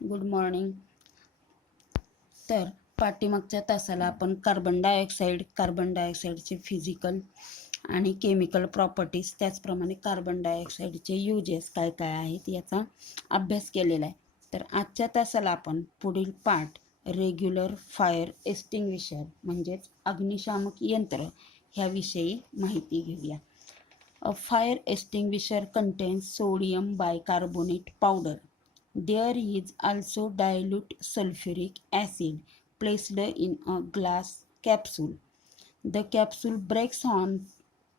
Good morning. तर पाठीमागच्या तासाला आपण कार्बन डायऑक्साईडचे फिजिकल आणि केमिकल प्रॉपर्टीज, त्याचप्रमाणे कार्बन डायऑक्साईडचे युजेस काय काय आहेत याचा अभ्यास केलेला आहे. तर आजच्या तासाला आपण पुढील पाठ रेग्युलर फायर एक्सटिंग्विशर म्हणजेच अग्निशामक यंत्र ह्याविषयी माहिती घेऊया. A fire extinguisher contains sodium bicarbonate powder. There is also dilute sulfuric acid placed in a glass capsule. The capsule breaks on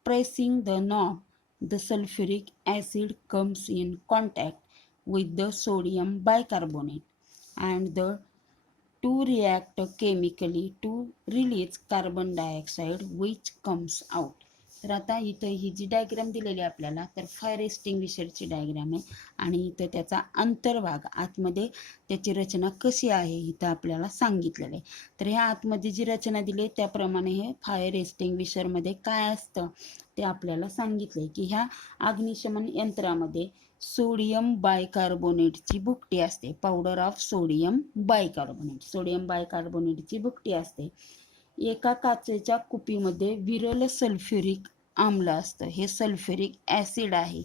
pressing the knob. The sulfuric acid comes in contact with the sodium bicarbonate, and the two react chemically to release carbon dioxide which comes out. तर आता इथं ही जी diagram दिलेली आहे आपल्याला, तर fire एक्सटिंग्विशरची diagram आहे आणि इथं त्याचा अंतर्भाग आतमध्ये त्याची रचना कशी आहे इथं आपल्याला सांगितलेलं आहे. तर ह्या आतमध्ये जी रचना दिली आहे त्याप्रमाणे हे फायर एक्सटिंग्विशरमध्ये काय असतं ते आपल्याला सांगितलंय की ह्या अग्निशमन यंत्रामध्ये सोडियम बायकार्बोनेटची भुकटी असते. पावडर ऑफ सोडियम बायकार्बोनेटची भुकटी असते. एका काचेच्या कुपीमध्ये विरल सल्फ्युरिक आम्ल असतं. हे सल्फ्युरिक ॲसिड आहे.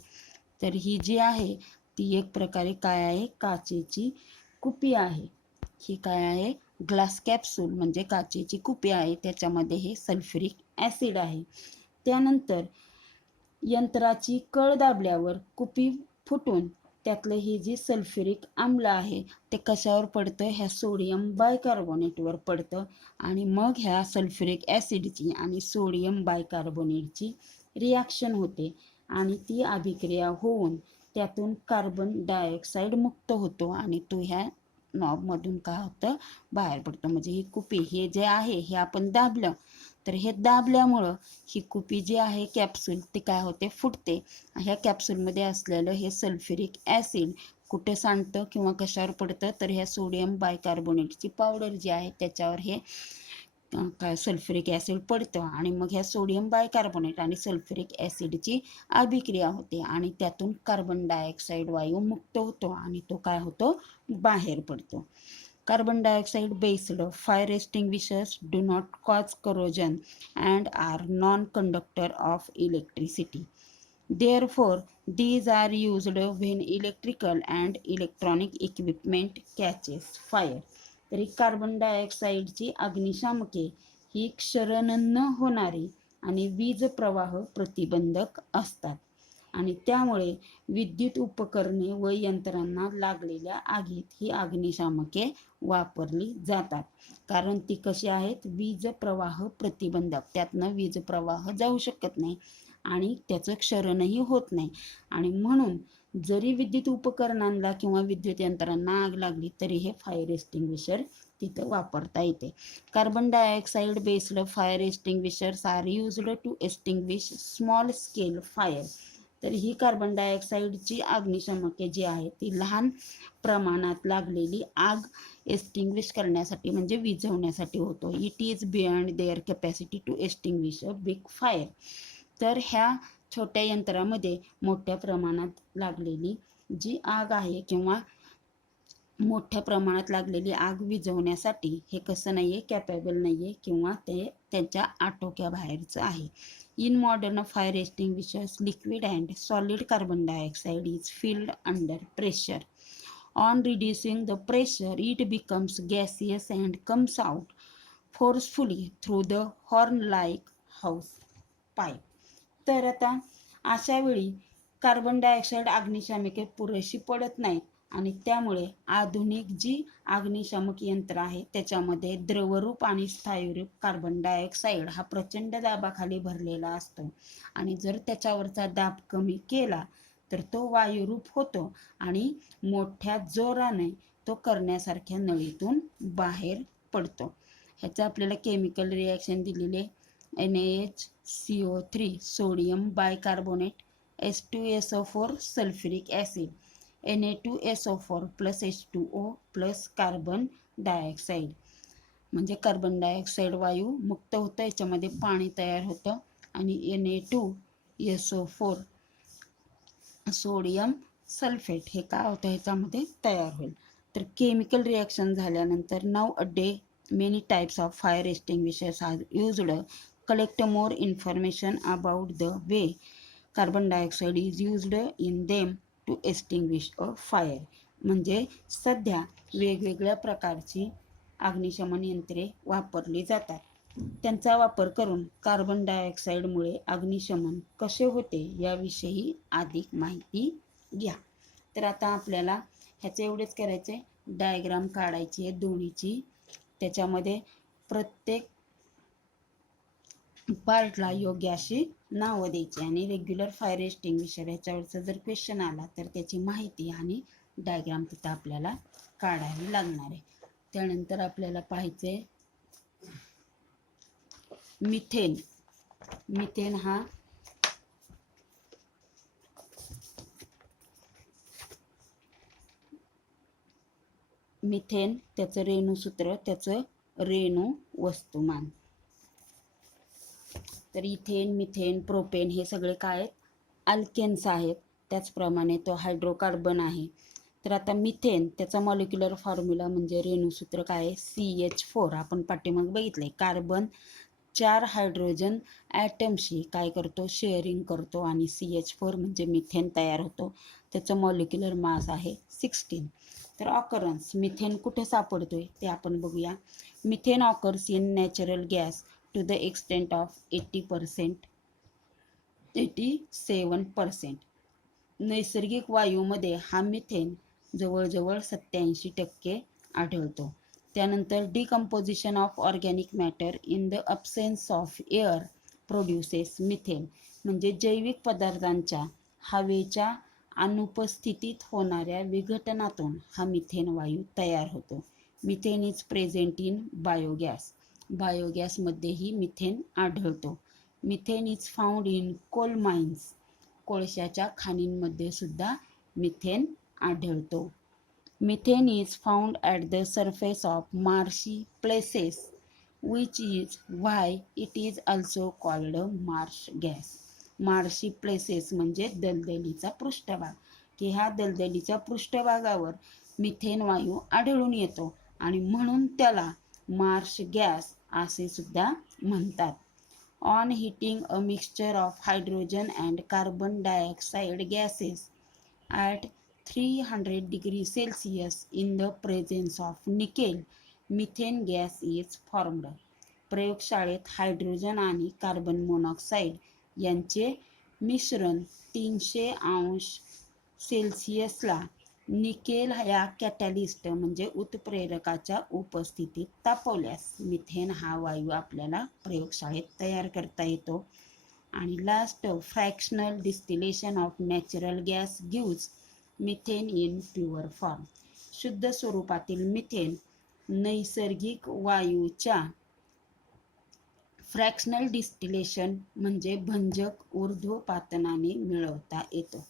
तर ही जी आहे ती एक प्रकारे काय आहे, काचेची कुपी आहे. ही काय आहे, ग्लास कॅप्सूल म्हणजे काचेची कुपी आहे, त्याच्यामध्ये हे सल्फ्युरिक ॲसिड आहे. त्यानंतर यंत्राची कळ दाबल्यावर कुपी फुटून त्यातलं हे जे सल्फ्युरिक आम्ल आहे ते कशावर पडतं, ह्या सोडियम बायकार्बोनेटवर पडतं आणि मग ह्या सल्फ्युरिक ॲसिडची आणि सोडियम बायकार्बोनेटची रिॲक्शन होते आणि ती अभिक्रिया होऊन त्यातून कार्बन डायऑक्साईड मुक्त होतो आणि तो ह्या नॉबमधून काय होतं, बाहेर पडतो. म्हणजे ही कुपी हे जे आहे हे आपण दाबलं तर हे दाबल्यामुळं ही कुपी जी आहे कॅप्सूल ती काय होते, फुटते. ह्या कॅप्सूलमध्ये असलेलं हे सल्फ्युरिक ॲसिड कुठे सांडतं किंवा कशावर पडतं, तर ह्या सोडियम बायकार्बोनेटची पावडर जी आहे त्याच्यावर हे काय सल्फ्युरिक ॲसिड पडतं आणि मग ह्या सोडियम बायकार्बोनेट आणि सल्फ्युरिक ॲसिडची अभिक्रिया होते आणि त्यातून कार्बन डायऑक्साईड वायू मुक्त होतो आणि तो काय होतो, बाहेर पडतो. Carbon dioxide based fire extinguishers do not cause corrosion and are non-conductor of electricity. Therefore, these are used when electrical and electronic equipment catches fire. तरी कार्बन डायऑक्साईडची अग्निशामके ही क्षरण न होणारी आणि वीज प्रवाह प्रतिबंधक असतात आणि त्यामुळे विद्युत उपकरणे व यंत्रांना लागलेल्या आगीत ही अग्निशामके वापरली जातात. कारण ती कशी आहेत, वीज प्रवाह प्रतिबंधक, त्यातनं वीज प्रवाह जाऊ शकत नाही आणि त्याचं क्षरणही होत नाही आणि म्हणून जरी विद्युत उपकरणांना किंवा विद्युत यंत्रांना आग लागली तरी हे फायर एक्सटिंग्विशर तिथं वापरता येते. Carbon dioxide based fire extinguishers are used to extinguish small scale fire. तर ही कार्बन डायऑक्साईडची अग्निशमके जी आहे ती लहान प्रमाणात लागलेली आग एक्सटिंग्विश करण्यासाठी म्हणजे विझवण्यासाठी होतो. It is beyond their capacity to extinguish a big fire. तर ह्या छोट्या यंत्रामध्ये मोठ्या प्रमाणात लागलेली जी आग आहे किंवा मोठ्या प्रमाणात लागलेली आग विझवण्यासाठी हे कसं नाहीये, कॅपेबल नाहीये किंवा ते त्यांच्या आटोक्याबाहेरचं आहे. In modern fire extinguishers, liquid and solid carbon dioxide is filled under pressure. On reducing the pressure, it becomes gaseous and comes out forcefully through the horn-like house pipe. तर आता अशा वेळी कार्बन डायऑक्साईड अग्निशामके पुरेशी पडत नाहीत आणि त्यामुळे आधुनिक जी अग्निशामक यंत्र आहे त्याच्यामध्ये द्रवरूप आणि स्थायीरूप कार्बन डायऑक्साईड हा प्रचंड दाबाखाली भरलेला असतो आणि जर त्याच्यावरचा दाब कमी केला तर तो वायुरूप होतो आणि मोठ्या जोराने तो करण्यासारख्या नळीतून बाहेर पडतो. ह्याचं आपल्याला केमिकल रिॲक्शन दिलेले NaHCO3 sodium bicarbonate, H2SO4 sulphuric acid, Na2SO4 plus H2O plus carbon dioxide. म्हणजे कार्बन डायऑक्साईड वायू मुक्त होतं, याच्यामध्ये पाणी तयार होतं आणि Na2SO4 सोडियम सल्फेट हे काय होतं ह्याच्यामध्ये तयार होईल. तर केमिकल रिॲक्शन झाल्यानंतर नाव a day many types of fire extinguishers are used collect more information about the way carbon dioxide is used in them to extinguish a fire. म्हणजे सध्या वेगवेगळ्या प्रकारची अग्निशमन यंत्रे वापरली जातात. त्यांचा वापर करून कार्बन डायऑक्साईडमुळे अग्निशमन कसे होते याविषयी अधिक माहिती घ्या. तर आता आपल्याला ह्याचं एवढेच करायचे, डायग्राम काढायची आहे दोन्हीची. त्याच्यामध्ये प्रत्येक पार्टला योग्य अशी नावं द्यायची आणि रेग्युलर फायर एक्सटिंग्विशर ह्याच्यावरचा जर क्वेश्चन आला तर त्याची माहिती आणि डायग्राम तिथं आपल्याला काढावी लागणार आहे. त्यानंतर आपल्याला पाहायचे मिथेन. मिथेन हा मिथेन त्याचं रेणूसूत्र, त्याचं रेणू वस्तुमान. तर इथेन, मिथेन, प्रोपेन हे सगळे काय आहेत? अल्केन्स आहेत. त्याचप्रमाणे तो हायड्रोकार्बन आहे. तर आता मिथेन त्याचा मॉलिक्युलर फॉर्म्युला म्हणजे रेणूसूत्र काय आहे? CH4. आपण पाठीमागे बघितले, कार्बन 4 हायड्रोजन ॲटमशी काय करतो? शेअरिंग करतो आणि CH4 म्हणजे मिथेन तयार होतो. त्याचं मॉलिक्युलर मास आहे 16. तर ऑकरन्स मिथेन कुठे सापडतोय ते आपण बघूया. Methane occurs in natural gas to the extent of 80%, 87%. नैसर्गिक वायूमध्ये हा मिथेन जवळजवळ 87% आढळतो. त्यानंतर decomposition of organic matter in the absence of air produces methane. म्हणजे जैविक पदार्थांच्या हवेच्या अनुपस्थितीत होणाऱ्या विघटनातून हा मिथेन वायू तयार होतो. Methane is present in biogas. बायोगॅसमध्येही मिथेन आढळतो. Methane is found in coal mines. कोळशाच्या खाणींमध्ये सुद्धा मिथेन आढळतो. Methane is found at the surface of marshy places which is why it is also called marsh gas. Marshy places म्हणजे दलदलीचा पृष्ठभाग, की ह्या दलदलीच्या पृष्ठभागावर मिथेन वायू आढळून येतो आणि म्हणून त्याला मार्श गॅस असे सुद्धा म्हणतात. On heating a mixture of hydrogen and carbon dioxide gases at 300 degrees Celsius in the presence of nickel, methane gas is formed. प्रयोगशाळेत हायड्रोजन आणि कार्बन मोनॉक्साईड यांचे मिश्रण 300 अंश सेल्सिअसला निकेल या कॅटॅलिस्ट म्हणजे उत्प्रेरकाच्या उपस्थितीत तापवल्यास मिथेन हा वायू आपल्याला प्रयोगशाळेत तयार करता येतो. आणि last, fractional distillation of natural gas gives methane in pure form. शुद्ध स्वरूपातील मिथेन नैसर्गिक वायूच्या फ्रॅक्शनल डिस्टिलेशन म्हणजे भंजक ऊर्ध्वपातनाने मिळवता येतो.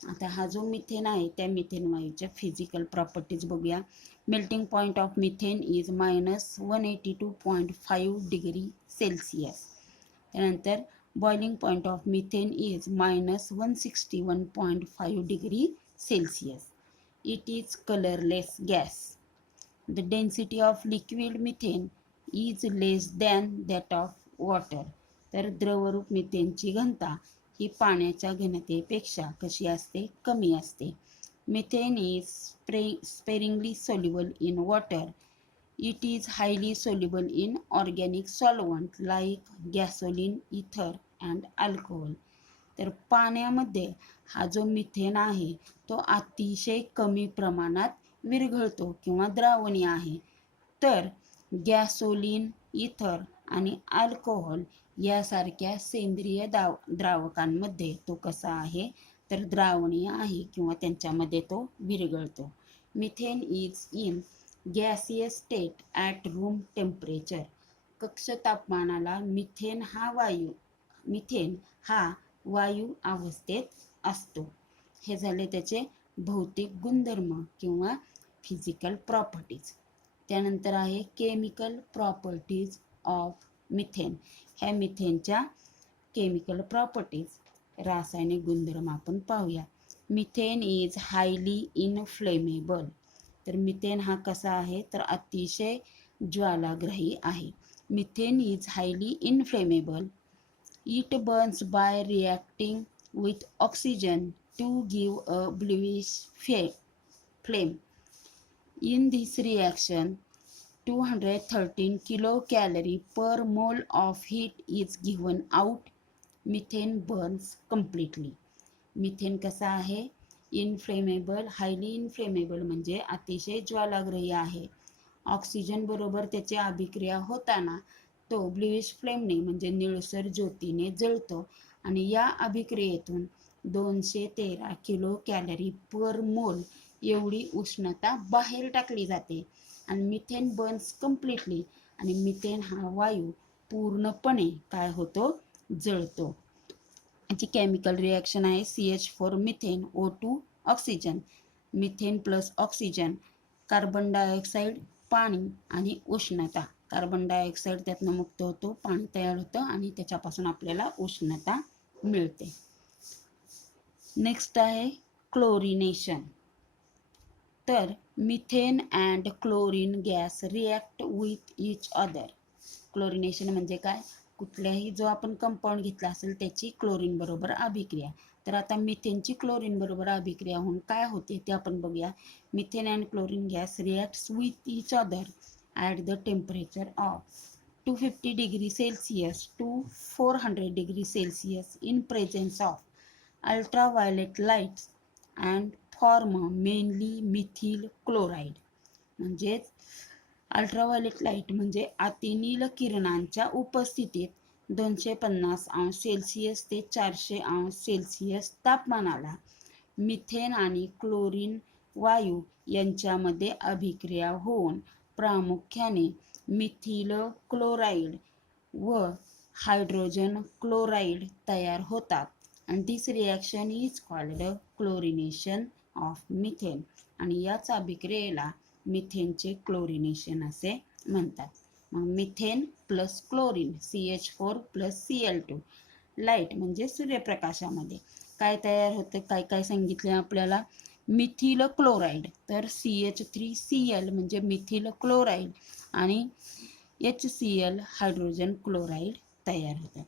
आता हा जो मिथेन आहे त्या मिथेन वायूच्या फिजिकल प्रॉपर्टीज बघूया. Melting point of methane is -182.5 degree Celsius. त्यानंतर boiling point of methane is -161.5 degree Celsius. It is colourless gas. The density of liquid methane is less than that of water. तर द्रवरूप मिथेनची घनता ही पाण्याच्या घनतेपेक्षा कशी असते? कमी असते. Methane is sparingly soluble in water. It is highly soluble in organic solvent like gasoline, ether and alcohol. तर पाण्यामध्ये हा जो मिथेन आहे तो अतिशय कमी प्रमाणात विरघळतो किंवा द्रावणीय आहे. तर गॅसोलिन, इथर आणि अल्कोहोल यासारख्या सेंद्रिय द्रावकांमध्ये तो कसा आहे? तर द्रावणीय आहे किंवा त्यांच्यामध्ये तो विरघळतो. Methane is in gaseous state at room temperature. कक्ष तापमानाला मिथेन हा वायू अवस्थेत असतो. हे झाले त्याचे भौतिक गुणधर्म किंवा फिजिकल प्रॉपर्टीज. त्यानंतर आहे केमिकल प्रॉपर्टीज ऑफ मिथेन. ह्या मिथेनच्या केमिकल प्रॉपर्टीज, रासायनिक गुणधर्म आपण पाहूया. Methane is highly inflammable. तर मिथेन हा कसा आहे तर अतिशय ज्वालाग्रही आहे. Methane is highly inflammable. It burns by reacting with oxygen to give a bluish flame. In this reaction, 213 kilocalorie per mole of heat is given out. Methane burns completely. Methane कसा आहे inflammable, highly inflammable म्हणजे अतिशय ज्वालाग्रही आहे. Oxygen बरोबर त्याची अभिक्रिया होताना तो ब्लूइश फ्लेमने म्हणजे निळसर ज्योतीने जळतो आणि या अभिक्रियेतून 213 किलो कॅलरी पर मोल एवढी उष्णता बाहेर टाकली जाते आणि मिथेन बर्न्स कम्प्लिटली आणि मिथेन हा वायू पूर्णपणे काय होतो जळतो. याची केमिकल रिॲक्शन आहे CH4 methane O2 oxygen. Methane plus oxygen, carbon dioxide, पाणी आणि उष्णता. कार्बन डायऑक्साईड त्यातनं मुक्त होतो, पाणी तयार होतं आणि त्याच्यापासून आपल्याला उष्णता मिळते. नेक्स्ट आहे क्लोरिनेशन. तर methane and chlorine gas react with each other. Chlorination म्हणजे काय, कुठल्याही जो आपण कंपाऊंड घेतला असेल त्याची क्लोरीन बरोबर अभिक्रिया. तर आता मिथेनची क्लोरीन बरोबर अभिक्रिया होऊन काय होते ते आपण बघूया. Methane and chlorine gas reacts with each other at the temperature of 250 degree Celsius to 400 degree Celsius in presence of ultraviolet lights and form mainly methyl chloride. म्हणजेच अल्ट्राव्हायोलेट लाईट म्हणजे अतिनील किरणांच्या उपस्थितीत 250 अंश सेल्सिअस ते 400 अंश सेल्सिअस तापमानाला methane आणि क्लोरीन वायू यांच्यामध्ये अभिक्रिया होऊन प्रामुख्याने मिथिल क्लोराईड व हायड्रोजन क्लोराईड तयार होतात. आणि this reaction is called chlorination of methane. आणि याच अभिक्रियेला मिथेनचे क्लोरिनेशन असे म्हणतात. मग methane plus chlorine CH4 plus Cl2 light म्हणजे सूर्यप्रकाशामध्ये काय तयार होतं, काय काय सांगितले आपल्याला. मिथिल क्लोराईड तर CH3Cl म्हणजे मिथिल क्लोराईड आणि HCl हायड्रोजन क्लोराईड तयार होतात.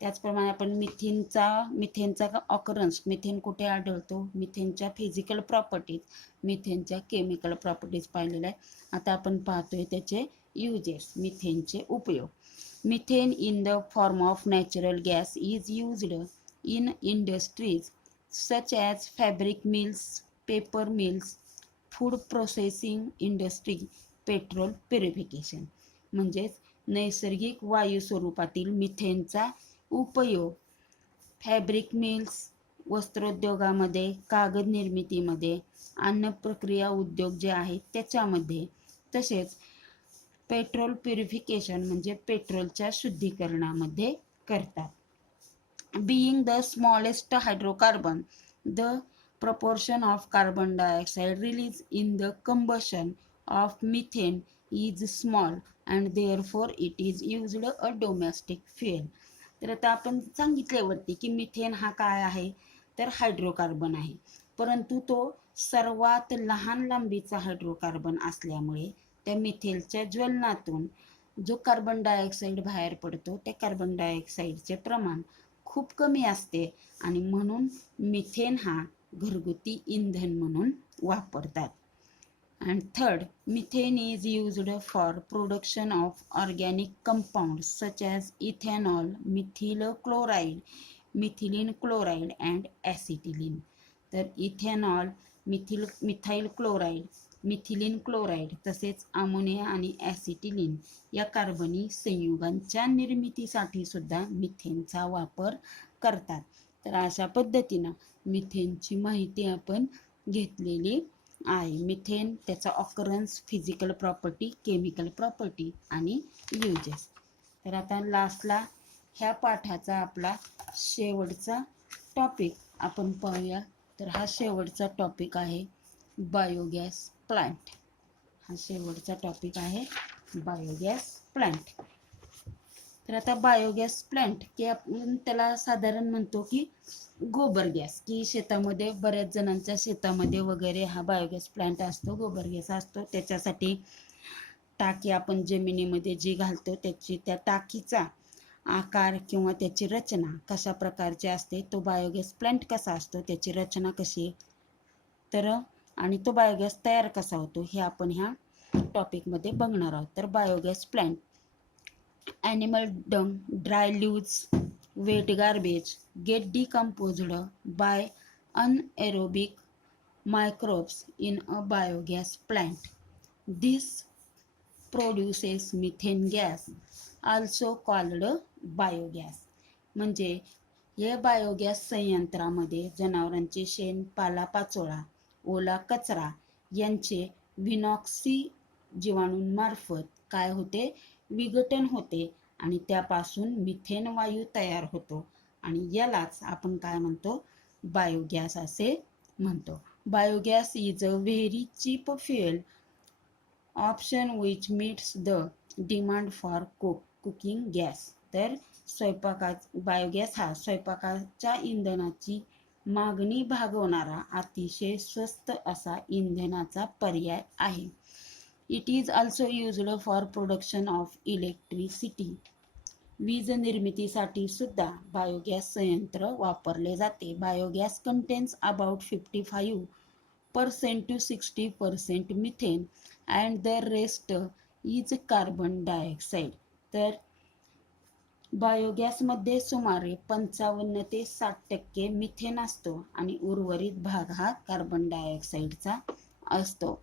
त्याचप्रमाणे आपण मिथेनचा ऑकरन्स, मिथेन कुठे आढळतो, मिथेनच्या फिजिकल प्रॉपर्टीज, मिथेनच्या केमिकल प्रॉपर्टीज पाहिलेल्या आहे. आता आपण पाहतोय त्याचे युजेस, मिथेनचे उपयोग. Methane in the form of natural gas is used in industries such as fabric mills, paper mills, food processing industry, petrol purification. म्हणजेच नैसर्गिक वायू स्वरूपातील मिथेनचा उपयोग फॅब्रिक मिल्स, वस्त्रोद्योगामध्ये, कागद निर्मितीमध्ये, अन्न प्रक्रिया उद्योग जे आहेत त्याच्यामध्ये, तसेच पेट्रोल प्युरिफिकेशन म्हणजे पेट्रोलच्या शुद्धीकरणामध्ये करतात. Being the smallest hydrocarbon, the proportion of carbon dioxide released in the combustion of methane is small and therefore it is used a domestic fuel. तर आता आपण सांगितल्यावरती की मिथेन हा काय आहे तर हायड्रोकार्बन आहे, परंतु तो सर्वात लहान लांबीचा हायड्रोकार्बन असल्यामुळे त्या मिथेनच्या ज्वलनातून जो कार्बन डायऑक्साईड बाहेर पडतो त्या कार्बन डायऑक्साईडचे प्रमाण खूप कमी असते आणि म्हणून मिथेन हा घरगुती इंधन म्हणून वापरतात. And third, methane is used for production of organic compounds such as ethanol, methyl chloride, methylene chloride and acetylene. तर ethanol, methyl chloride, methylene chloride तसेच अमोनिया आणि ॲसिटिलीन या कार्बनी संयुगांच्या निर्मितीसाठी सुद्धा मिथेनचा वापर करतात. तर अशा पद्धतीनं मिथेनची माहिती आपण घेतलेली आहे. मिथेन, त्याचा occurrence, physical property, chemical property आणि युजेस. तर आता लास्टला ह्या पाठाचा आपला शेवटचा टॉपिक आपण पाहूया. तर हा शेवटचा टॉपिक आहे बायोगॅस प्लांट. हा शेवटचा टॉपिक आहे बायोगॅस प्लांट. तर आता बायोगॅस प्लांट की आपण त्याला साधारण म्हणतो की गोबर गॅस, की शेतामध्ये बऱ्याच जणांच्या शेतामध्ये वगैरे हा बायोगॅस प्लांट असतो, गोबर गॅस असतो. त्याच्यासाठी टाकी आपण जमिनीमध्ये जी घालतो त्याची त्या टाकीचा आकार किंवा त्याची रचना कशा प्रकारची असते, तो बायोगॅस प्लांट कसा असतो, त्याची रचना कशी, तर आणि तो बायोगॅस तयार कसा होतो हे आपण ह्या टॉपिकमध्ये बघणार आहोत. तर biogas plant, animal dung, dry leaves, wet garbage get decomposed by anaerobic microbes in a biogas plant. This produces methane gas, also called biogas. म्हणजे हे बायोगॅस संयंत्रामध्ये जनावरांचे शेण, पालापाचोळा, ओला कचरा यांचे विनॉक्सी जीवाणूंमार्फत काय होते, विघटन होते आणि त्यापासून मिथेन वायू तयार होतो आणि यालाच आपण काय म्हणतो, बायोगॅस असे म्हणतो. Biogas is a very cheap fuel option which meets the demand for cooking gas. तर बायोगॅस हा स्वयंपाकाच्या इंधनाची मागणी भागवणारा अतिशय स्वस्त असा इंधनाचा पर्याय आहे. It is also used for production of electricity. वीज निर्मितीसाठी सुद्धा बायोगॅस संयंत्र वापरले जाते. Biogas contains about 55% to 60% methane and the rest is carbon dioxide. तर बायोगॅसमध्ये सुमारे 55 ते 60% मिथेन असतो आणि उर्वरित भाग हा कार्बन डायऑक्साईडचा असतो.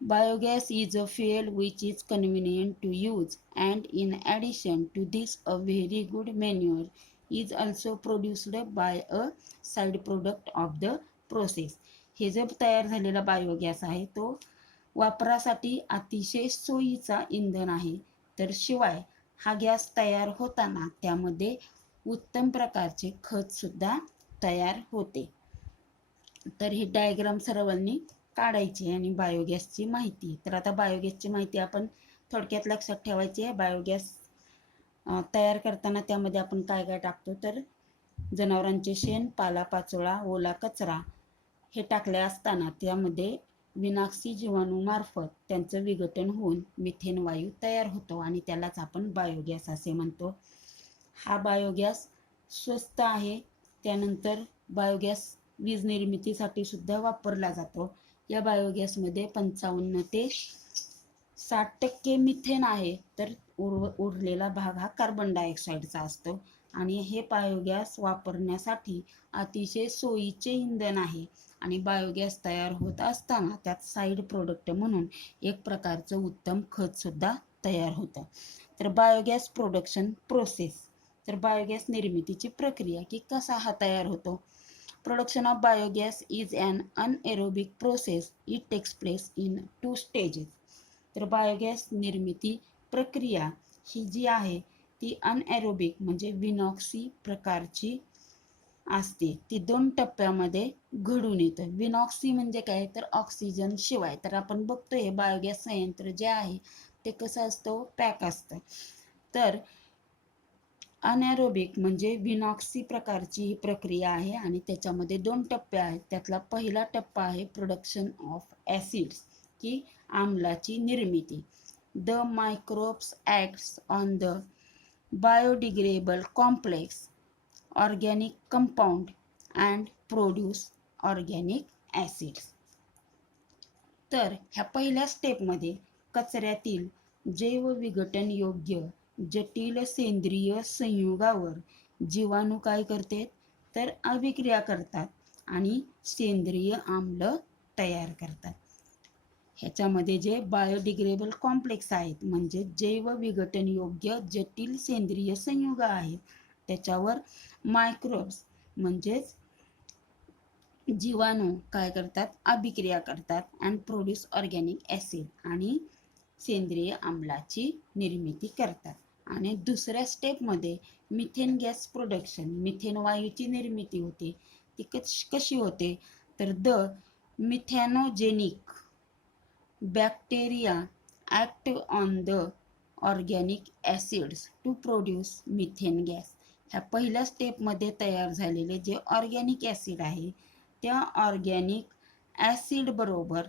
Biogas is a fuel which is convenient to use, and in addition to this, a very good manure is also produced by a side product of the process. हे जो तयार झालेला बायोगॅस आहे तो वापरासाठी अतिशय सोयीचा इंधन आहे. तर शिवाय हा गॅस तयार होताना त्यामध्ये उत्तम प्रकारचे खत सुद्धा तयार होते. तर ही डायग्राम सर्वांनी काढायची आणि बायोगॅसची माहिती. तर आता बायोगॅसची माहिती आपण थोडक्यात लक्षात ठेवायची आहे. बायोगॅस तयार करताना त्यामध्ये आपण काय काय टाकतो, तर जनावरांचे शेण, पालापाचोळा, ओला कचरा हे टाकले असताना त्यामध्ये विनाक्षी जीवाणूमार्फत त्यांचं विघटन होऊन मिथेन वायू तयार होतो आणि त्यालाच आपण बायोगॅस असे म्हणतो. हा बायोगॅस स्वस्त आहे. त्यानंतर बायोगॅस वीज निर्मितीसाठी सुद्धा वापरला जातो. या बायोगॅसमध्ये 55 ते 60% मिथेन आहे, तर उरलेला भाग हा कार्बन डायऑक्साईडचा असतो आणि हे बायोगॅस वापरण्यासाठी अतिशय सोयीचे इंधन आहे. आणि बायोगॅस तयार होत असताना त्यात साईड प्रोडक्ट म्हणून एक प्रकारचं उत्तम खत सुद्धा तयार होतं. तर बायोगॅस प्रोडक्शन प्रोसेस, तर बायोगॅस निर्मितीची प्रक्रिया की कसा हा तयार होतो. Production of biogas is an anaerobic process. It takes place in 2 stages. तर बायोगॅस निर्मिती प्रक्रिया ही जी आहे ती अनएरोबिक म्हणजे विनॉक्सी प्रकारची असते. ती 2 टप्प्यामध्ये घडून येतं. विनॉक्सी म्हणजे काय, तर ऑक्सिजन शिवाय. तर आपण बघतोय हे बायोगॅस संयंत्र जे आहे ते कसं असतं, पॅक असतं. तर अनॅरोबिक म्हणजे विनॉक्सी प्रकारची ही प्रक्रिया आहे आणि त्याच्यामध्ये 2 टप्पे आहेत. त्यातला पहिला टप्पा आहे प्रोडक्शन ऑफ ॲसिड्स की आम्लाची निर्मिती. The microbes acts on the biodegradable complex organic compound and produce organic acids. तर ह्या पहिल्या स्टेपमध्ये कचऱ्यातील जैवविघटन योग्य जटिल सेंद्रिय संयुगावर जीवाणू काय करते, तर अभिक्रिया करतात आणि सेंद्रिय आम्ल तयार करतात. ह्याच्यामध्ये जे बायोडिग्रेडेबल कॉम्प्लेक्स आहेत म्हणजे जैवविघटन योग्य जटिल सेंद्रिय संयुग आहेत त्याच्यावर मायक्रोब्स म्हणजेच जीवाणू काय करतात, अभिक्रिया करतात अँड प्रोड्यूस ऑर्गॅनिक ॲसिड आणि सेंद्रिय आम्लाची निर्मिती करतात. आणि दुसऱ्या स्टेपमध्ये मिथेन गॅस प्रोडक्शन, मिथेन वायूची निर्मिती होते. ती कशी होते, तर the methanogenic bacteria act on the organic acids to produce methane gas. ह्या पहिल्या स्टेपमध्ये तयार झालेले जे ऑर्गॅनिक ॲसिड आहे त्या ऑर्गॅनिक ॲसिड बरोबर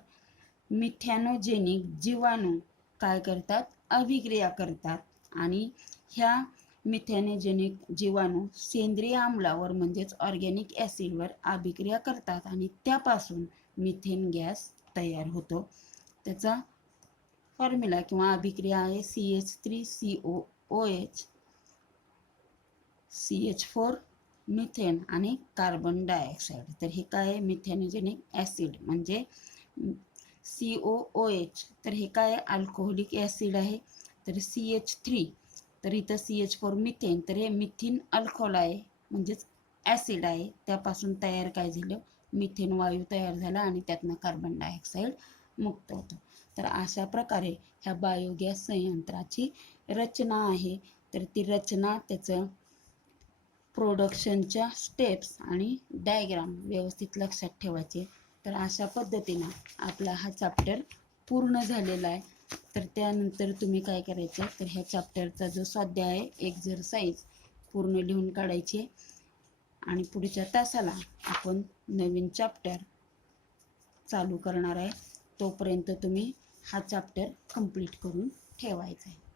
मिथॅनोजेनिक जीवाणू काय करतात, अभिक्रिया करतात आणि ह्या मिथॅनोजेनिक जीवाणू सेंद्रिय आम्लावर म्हणजेच ऑर्गॅनिक ॲसिडवर अभिक्रिया करतात आणि त्यापासून मिथेन गॅस तयार होतो. त्याचा फॉर्म्युला किंवा अभिक्रिया आहे CH3COOH CH4 मिथेन आणि कार्बन डायऑक्साईड. तर हे काय आहे, मिथॅनोजेनिक ॲसिड म्हणजे COOH. तर हे काय आहे, अल्कोहोलिक ॲसिड आहे. तर CH3 तर इथं CH4 मिथेन तर हे मिथिन अल्कोहोल आहे म्हणजेच ॲसिड आहे. त्यापासून तयार काय झालं, मिथेन वायू तयार झाला आणि त्यातनं कार्बन डायऑक्साईड मुक्त होतं. तर अशा प्रकारे ह्या बायोगॅस संयंत्राची रचना आहे. तर ती रचना, त्याचं प्रोडक्शनच्या स्टेप्स आणि डायग्राम व्यवस्थित लक्षात ठेवायचे. तर अशा पद्धतीनं आपला हा चॅप्टर पूर्ण झालेला आहे. तर त्यानंतर तुम्ही काय करायचं, तर ह्या चॅप्टरचा जो स्वाध्याय आहे एक्झरसाइज पूर्ण लिहून काढायची आणि पुढच्या तासाला आपण नवीन चॅप्टर चालू करणार आहे. तोपर्यंत तुम्ही हा चॅप्टर कंप्लीट करून ठेवायचा आहे.